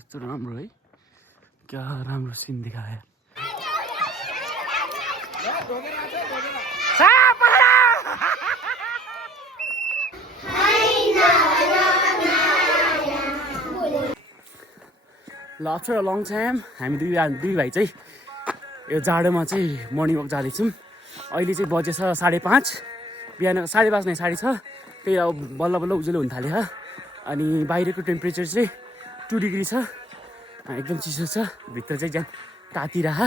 कस्तो राम्रो है, क्या राम्रो सिन देखायो। ल आफ्टर अ लङ टाइम हामी दुई भाइ चाहिँ यो जाडोमा चाहिँ मर्निङ वक जाँदैछौँ। अहिले चाहिँ बजेछ 5:30, बिहान 5:30 नै 6:30। त्यही अब बल्ल बल्ल उज्यालो हुन थाल्यो। अनि बाहिरको टेम्परेचर चाहिँ 2 डिग्री छ, एकदम चिसो छ, भित्र चाहिँ ज्यान तातिरह।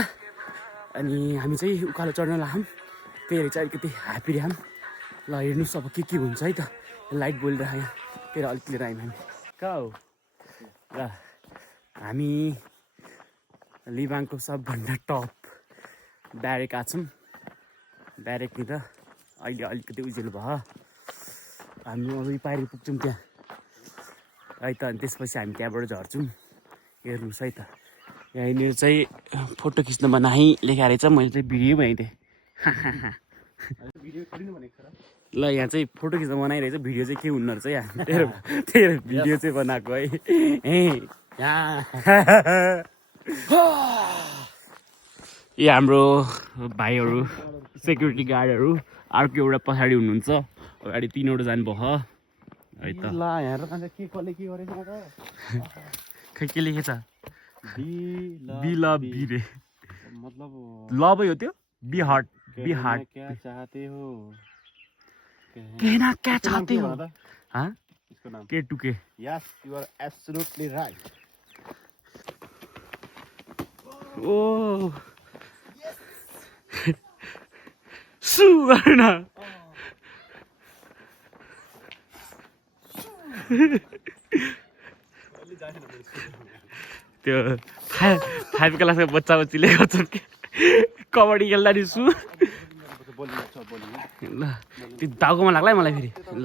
अनि हामी चाहिँ उकालो चढ्न लाग्यौँ, त्यही भएर चाहिँ अलिकति ह्याप्पी रह्यौँ। ल हेर्नुहोस् अब के हुन्छ है त, लाइट बोलिरह यहाँ, त्यही अलिक लिएर आयौँ हामी। कहाँ हो ल, हामी लिबाङको सबभन्दा टप ब्यारेक आएको छौँ। ब्यारेकनिर अहिले अलिकति उज्यालो भयो, हामी अब पारि पुग्छौँ त्यहाँ है त। अनि त्यसपछि हामी त्यहाँबाट झर्छौँ। हेर्नुहोस् है त, यहाँनिर चाहिँ फोटो खिच्न मनाही लेखा रहेछ, मैले चाहिँ भिडियो बनाइदिएँ। ल यहाँ चाहिँ फोटो खिच्न बनाइरहेछ, भिडियो चाहिँ के हुन्न रहेछ यहाँ, तेरो भिडियो चाहिँ बनाएको है। यो हाम्रो भाइहरू सेक्युरिटी गार्डहरू, अर्को एउटा पछाडि हुनुहुन्छ, अगाडि 3वटा जानुभयो है त। ल यहाँ के कसले के गरेछ खै के लेखेछ, बिरे मतलब लभै हो त्यो, बी हार्ट क्या चाहते हो, कहना क्या चाहते हो, हाँ इसको नाम के टुके। यस यू आर एब्सोल्युटली राइट। ओ सु गर्न त्यो 5 क्लासको बच्चा बच्चीले गर्छन् कि कबड्डी खेल्दा नि सु। ल त्यो टाउकोमा लाग्ला है मलाई फेरि। ल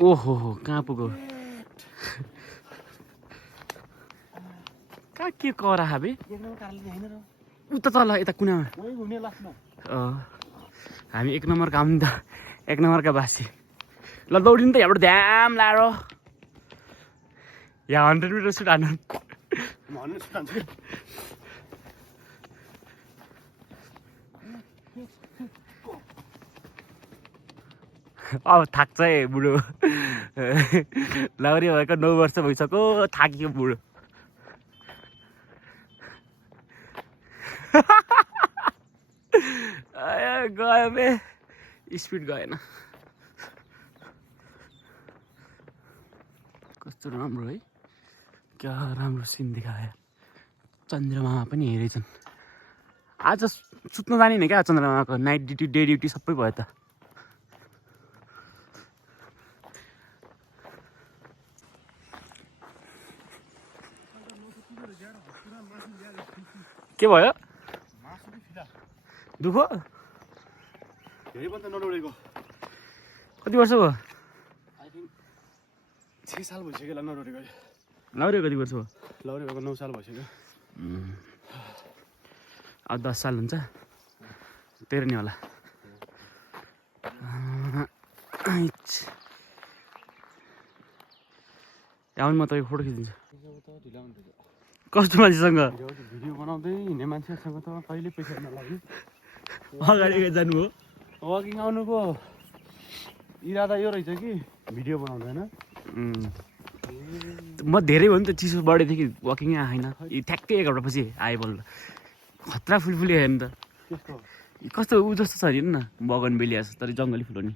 ओहो हो, कहाँ पुग्यो, कहाँ के करा बे उता तल यता कुनामा। हामी 1 नम्बरका आउनु त, 1 नम्बरका बासी। ल दौडिनु त यहाँबाट ध्यान लाएर, यहाँ 100 मिटर सुट हान्नु। अब थाक्छ है बुढो, लौरी भएको 9 वर्ष भइसक्यो, थाकियो बुढो। गयो बे, स्पिड गएन। कस्तो राम्रो है, क्या राम्रो सिन देखायो। चन्द्रमामा पनि हेरेछन्। आज सुत्न जाने नि क्या चन्द्रमाको, नाइट ड्युटी डे ड्युटी सबै भयो त। के भयो दुःख, कति वर्ष भयो? 6 साल भइसक्यो ल नरोडेको। लौरे कति वर्ष भयो? लौरेको 9 साल भइसक्यो। अब 10 साल हुन्छ, तेरो नि होला। आउनु म तपाईँको फोटो खिचिदिन्छु। कस्तो मान्छेसँग भिडियो बनाउँदै हिँड्ने मान्छेसँग त कहिले पैसा नलाग्ने। अगाडि जानुभयो, वकिङ आउनुको इरादा यो रहेछ कि भिडियो बनाउँदैन। म धेरै भयो नि त, चिसो बढेदेखि कि वकिङै आएन। ठ्याक्कै 1 हप्तापछि आयो बल्ल। खतरा फुलफुली हेर्नु त, कस्तो ऊ जस्तो छ हेर्नु न, बगन बेलिया जस्तो, तर जङ्गली फुल हो नि।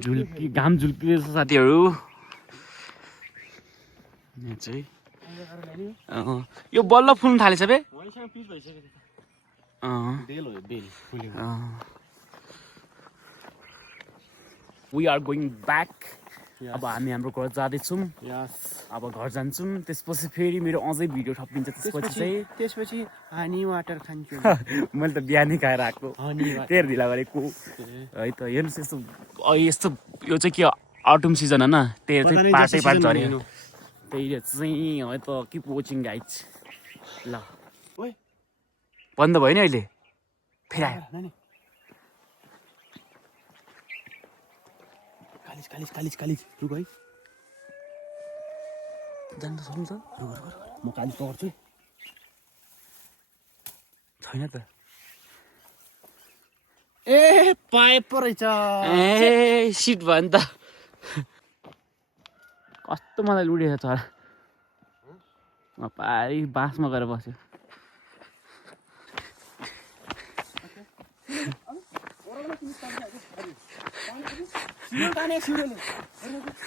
झुल्की घाम झुल्किरहेछ साथीहरू। यहाँ चाहिँ यो बल्ल फुल्नु थालेछ बे। We are going back. अब हामी हाम्रो घर जाँदैछौँ। अब घर जान्छौँ, त्यसपछि फेरि मेरो अझै भिडियो थपिन्छ। त्यसपछि हनी वाटर खान्छु। मैले त बिहानै खाएर आएको, तेरो ढिला गरेको है त। हेर्नुहोस् यस्तो यस्तो, यो चाहिँ के अटम सिजन होइन, त्यही चाहिँ पार्ट झऱ्यो। त्यही चाहिँ है त, किप वाचिङ गाइज। ल बन्द भयो नि अहिले। फेरि आयो नानी कालिज रुक है जानु त सक्नु त म कालिज पकड्छु छैन त ए पाइप पो रहेछ ए सिट भयो नि त कस्तो मजाले उडेछ चरा पारि बाँसमा गएर बस्यो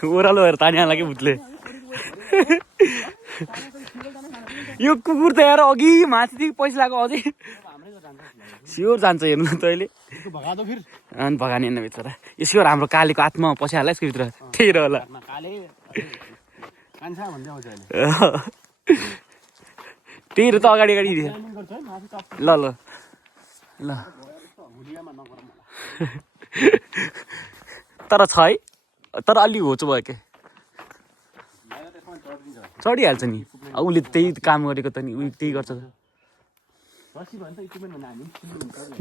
ओह्रालो भएर तानी हाल्ला कि भुतले यो कुकुर त यार अघि माथिदेखि पैसा लगाएको अझै स्योर जान्छ हेर्नु त अहिले अनि भगानी हेर्नु भित्र यो स्योर हाम्रो कालेको आत्मा पसिहाल्ला यसको भित्र त्यही र होला त्यही र त अगाडि अगाडि ल ल ल तर छ है तर अलि होचो भयो के चढिहाल्छ नि उसले त्यही काम गरेको त नि उ त्यही गर्छ त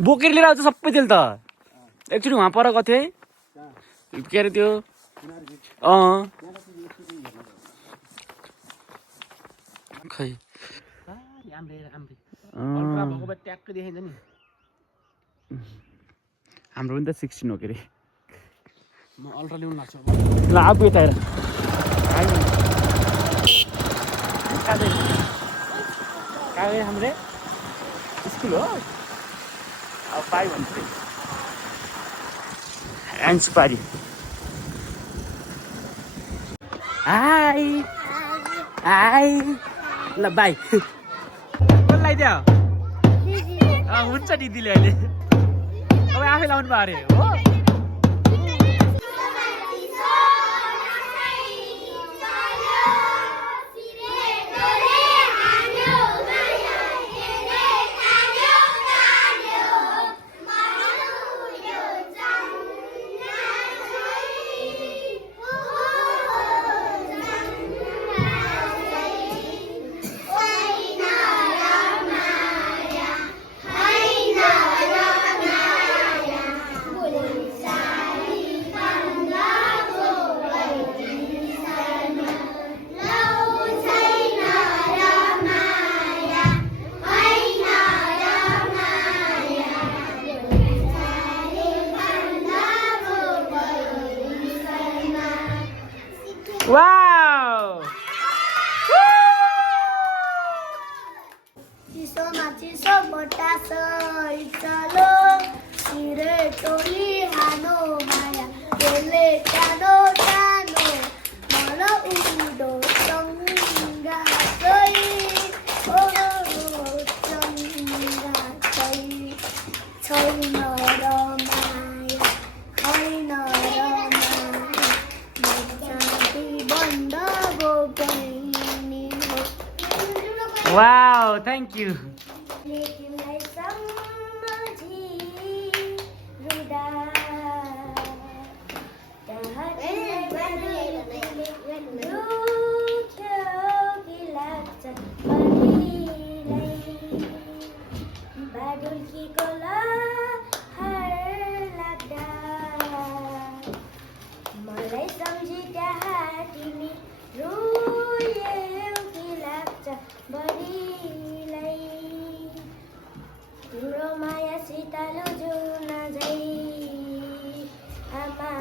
बोकेर लिएर आउँछ सबै त्यसले त एकचोटि उहाँ पर गएको थियो है के अरे त्यो खै हाम्रो पनि त 16 हो के अरे म अल्ट्रा ल्याउनु लाग्छ ल आफू यता हेर कहाँ हाम्रो स्कुल हो अब पाइ भन्छ एन्ड सुपारी हाई हाई ल बाई कसलाई दियो हुन्छ दिदीले अहिले अब आफै लाउनु भयो अरे हो Wow! चिसो बटास चलो सिरे टोली हानो माया त्यसले टानो टानो मन उडो चङ्गा चाहिँ ओ चङ्गा चाहिँ छैन र माया छैन र माया बन्द गोपनी हो Wow, thank you. लेकिनलाई सम्झी रुदा बादुल्कीको लहर लाग्दा मलाई सम्झी त्यहाँ तिमी रोयौ कि लाग्छ बढीलाई तिम्रो माया शीतल जुन झै आमा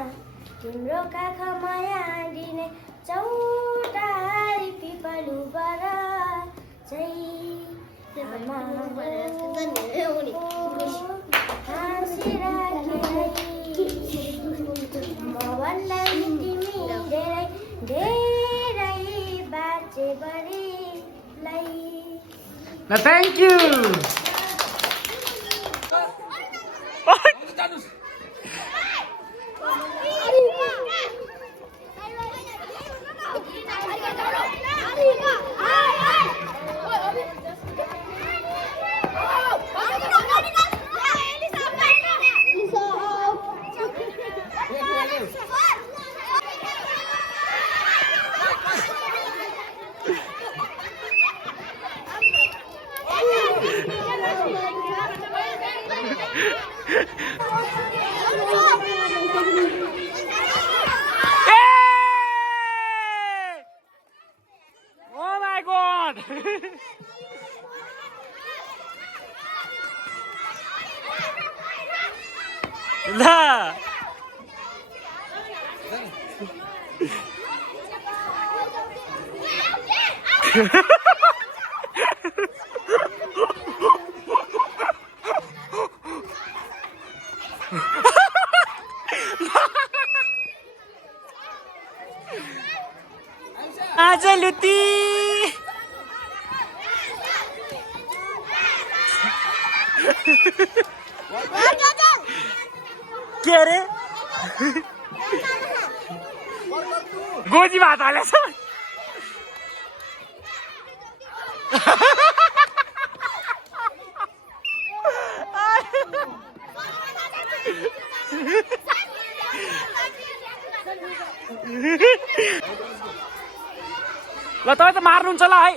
तिम्रो काख माया दिने चौतारी पिपलुबाट चाहिँ आमा मभन्दा तिमी धेरै धेरै बाँचे बढीलाई No, thank you. Oh my god! La! आज लुती के अरे गोजी भात हालेछ ल तपाईँ त मार्नुहुन्छ ल है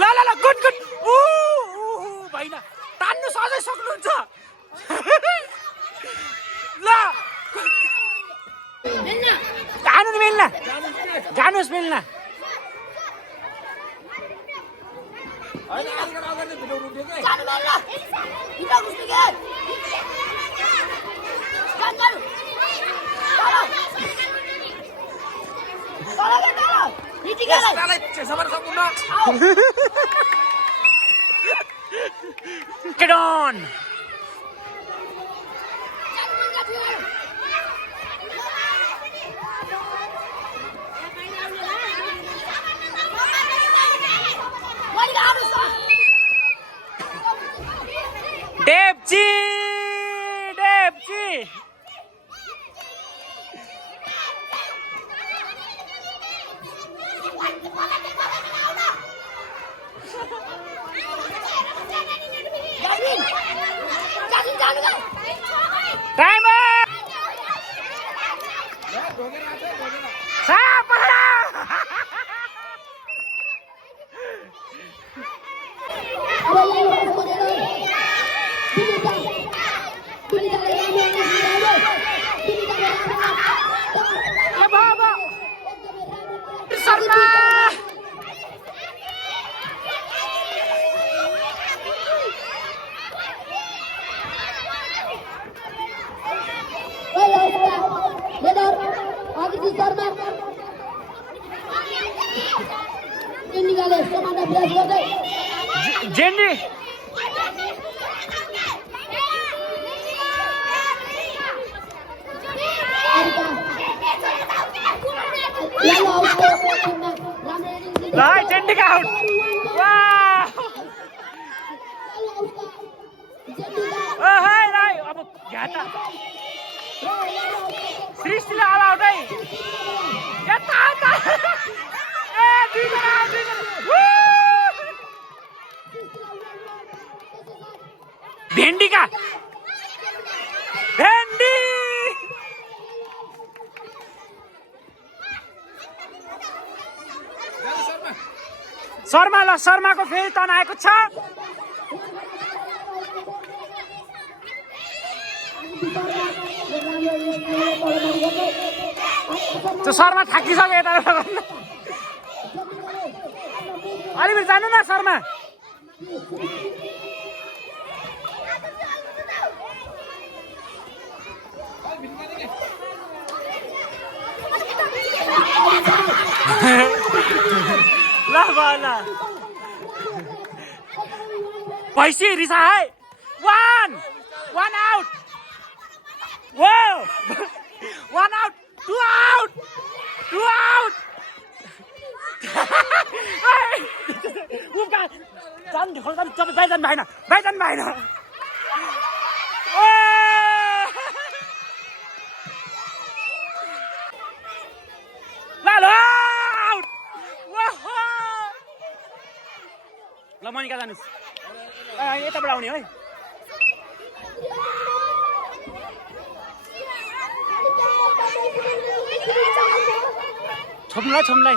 ल ल ल गुड गुड भएन तान्नु सधैँ सक्नुहुन्छ ल जानु नि मिल्न जानुहोस् मिल्न Get on! Debji! Debji! Timer! Siapa? Jenny! Right, Jenny out! Wow! Oh, hi, right! अब घाटा सृष्टिले allowed है यता यता ए दुईजना भेन्डी का भेन्डी शर्मा ल शर्माको फेरि तनाएको छ त्यो शर्मा थाकिसक्यो यता अलिकति जानु न शर्मा ल ल पैसे रिसा है one out wow one out two out उका जान खोल जान जब बाइजान भएन ल मनिका जानुस् यताबाट आउने है छोम्लाई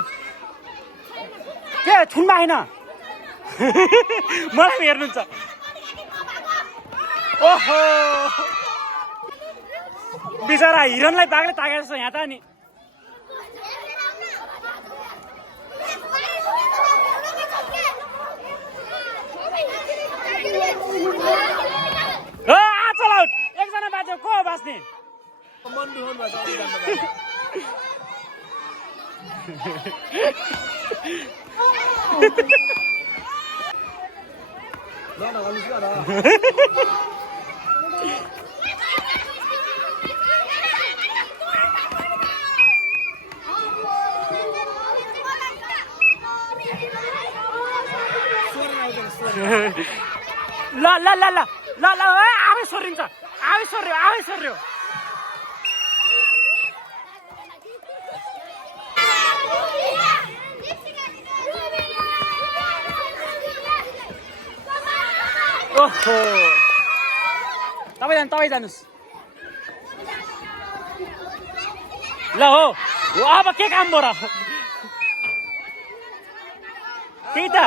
के छुनमा हैन मलाई हेर्नुहुन्छ ओहो बिचरा हिरणलाई बाघले तागेको छ यहाँ त नि आचल आउट एकजना बाँच्यो को बाँच्ने ल ल ल ल ल ल आवेश सोरिन्छ आवेश सोर्यो ओहो तपाईँ जानुहोस् ल हो अब के काम भयो र त्यही त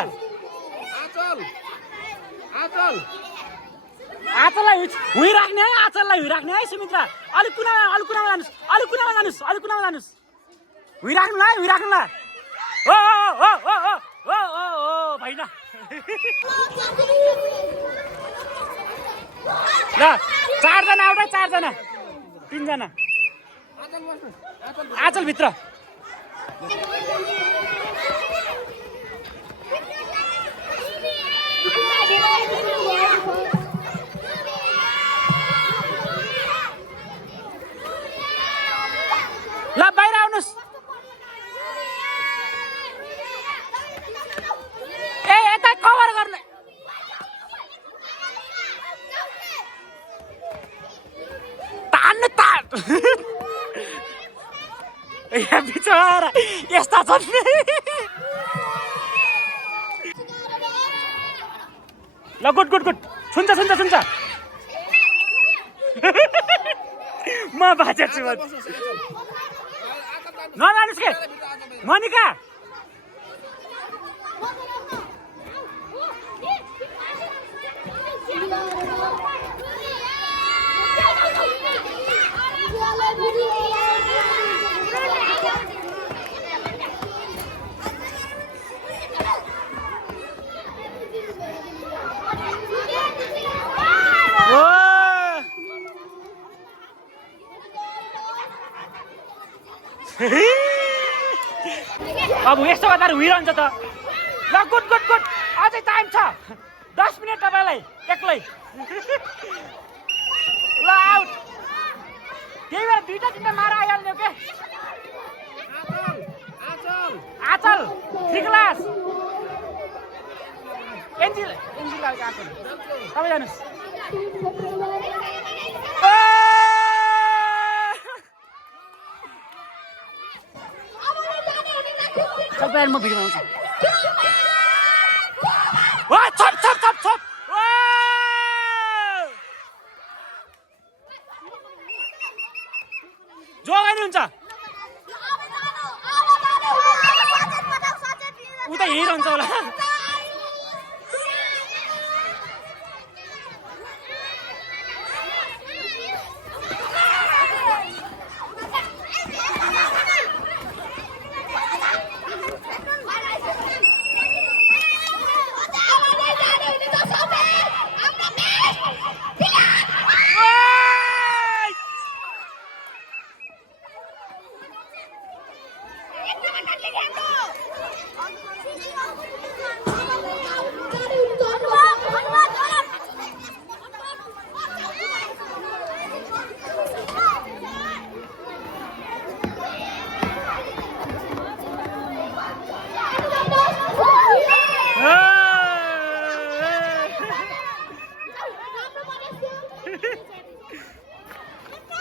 आचललाई हुइराख्ने है आचललाई हुइराख्ने है सुमित्रा अलिक कुनामा जानुहोस् हुइराख्नुलाई ओ भएन ल 4 जना आउट 4 जना 3 जना आचल भित्र ल बाहिर आउनुहोस् ए यता कभर गर्ने तान्नु तान यहाँ बिचरा यस्ता छन् ल गुड सुन्छ म बाँचेको छु नजानुहोस् के मनिका अब यस्तो गर्दा हुइरहन्छ त ल गुड अझै टाइम छ 10 मिनेट तपाईलाई एक्लै ल आउट त्यही भएर 2-3 मार आइहाल्ने के आचल 3 क्लास एन्जिल आचल तपाईँ जानुहोस् चल बाहिर म भिडियो बनाउँछु छप जोगाइनु हुन्छ उता हिँडिरहन्छ होला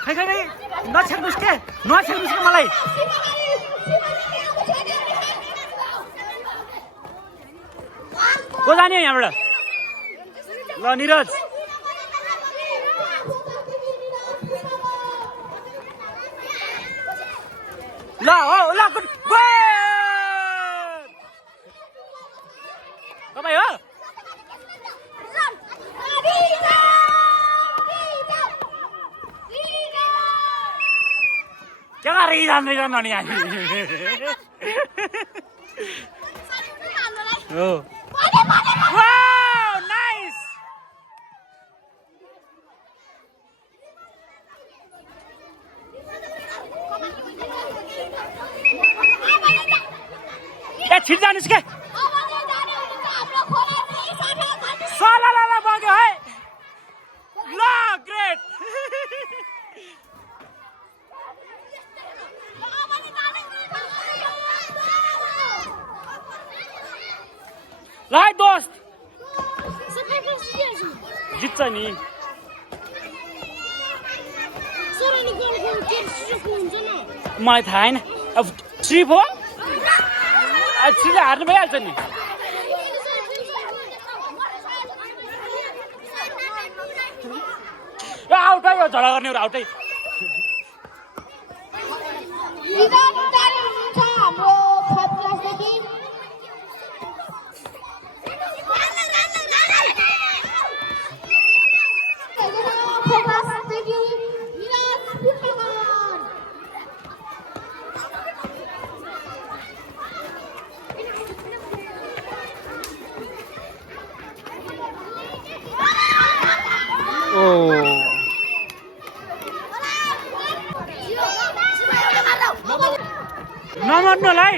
खै नछेक्नुस् के मलाई को जाने यहाँबाट ल निरज ल गुड तपाईँ हो कहीँ जाँदैछन् अनि हामी हो नाइस ए छिट जानुस् के सला बग्यो है ल ग्रेट ल है दोस्त जित्छ नि मलाई थाहा छैन अब 3 भयो अब 3 हार्नु भइहाल्छ नि आउट है यो झगडा गर्ने आउटै नमर्नुलाई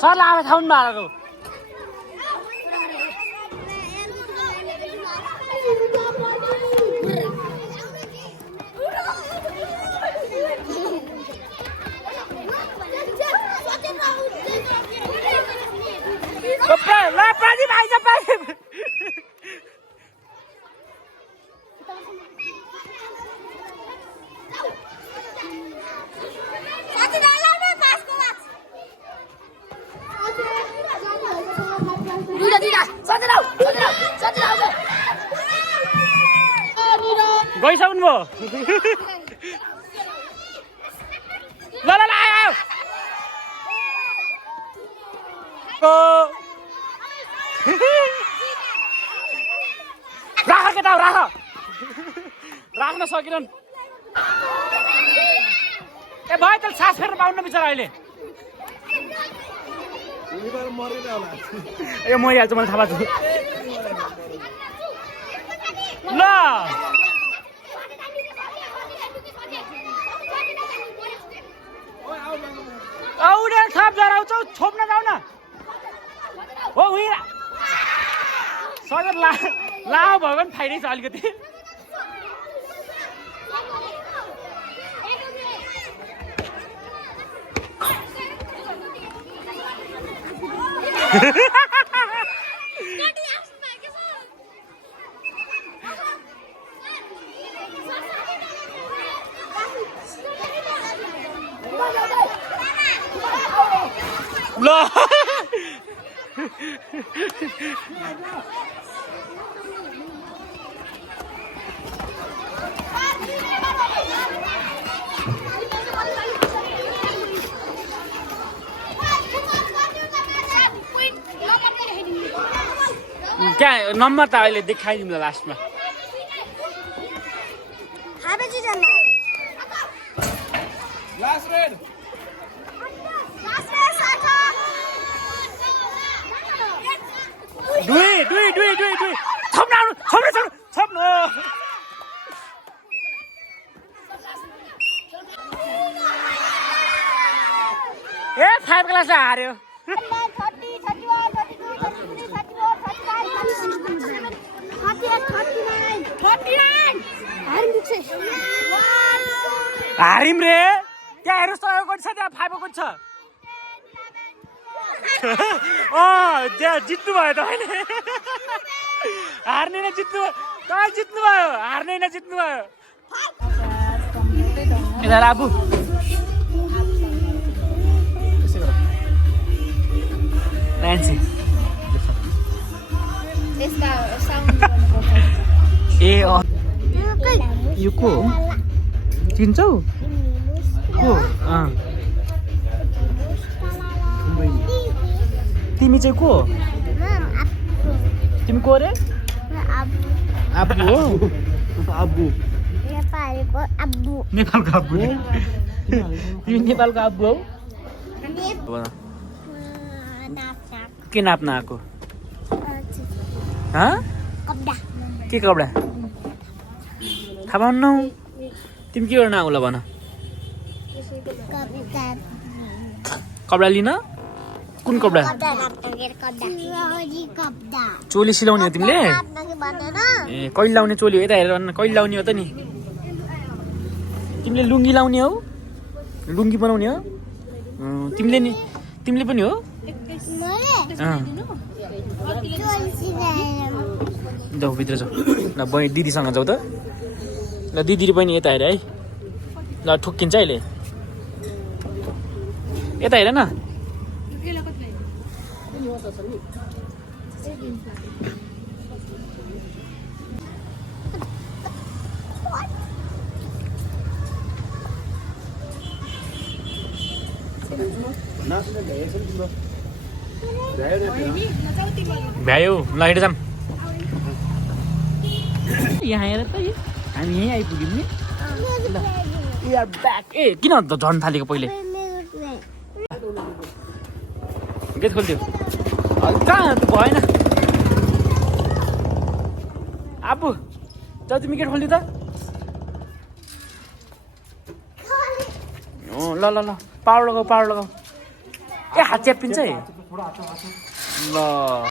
सरलाई अब थाउनु मारेको ल प्रदीप आइज प्रदीप गइसक्नु भयो ल ल आयो राख केटा राख राख्न सकिनन् ए भयो त सास फेर्न पाउनु बिचरा अहिले ए मरिहाल्छ मलाई थाहा छ ल औडे थप जराउँछौ छोप्न जाऊ न हो उही सगर लाओ भयो भने फाइदै छ अलिकति ल क्या नम्बर त अहिले देखाइदिउँला लास्टमा दुई थप्नु ए 5 क्लास हार्यो हारिम रे त्यहाँ हेर्नुहोस् त कोही छ त्यहाँ 5 कोही छ त्यहाँ जित्नु भयो तपाईँले हार्ने न जित्नु तपाईँ जित्नु भयो हार्ने न जित्नु भयो यता राबु Nancy यसमा साउन्ड गर्नुपर्छ। ए यो को हो? चिन्छौ को? तिमी चाहिँ को? तिमी को रे? आबु हो? आबु नेपालको अब्बु नेपालको आबु तिमी नेपालको आबु हौ? के नाप्न आएको? कपडा के कपडा? थाहा पाउनु? तिमी के गर्न आउला भन? कपडा लिन? कुन कपडा? चोली सिलाउने हो तिमीले? ए कहिले लाउने चोली हो? यता हेरेर भन्न कहिले लाउने हो त नि? तिमीले लुङ्गी लाउने हौ? लुङ्गी बनाउने हो? तिमीले नि तिमीले पनि हो? जाऊ भित्र जाऊ ल बहिनी दिदीसँग जाऊ त ल दिदी पनि यता हेर है ल ठोक्किन्छ अहिले यता हेर न भ्यायो ल हेर जाऊँ यहाँ हेर त हामी यहीँ आइपुग्यौँ नि ए किन झर्न थालेको पहिले गेट खोलिदियो कहाँ भएन आबु जाऊ तिमी गेट खोलिदियो त ल ल ल पावर लगाऊ ए हात च्याप्पिन्छ है ल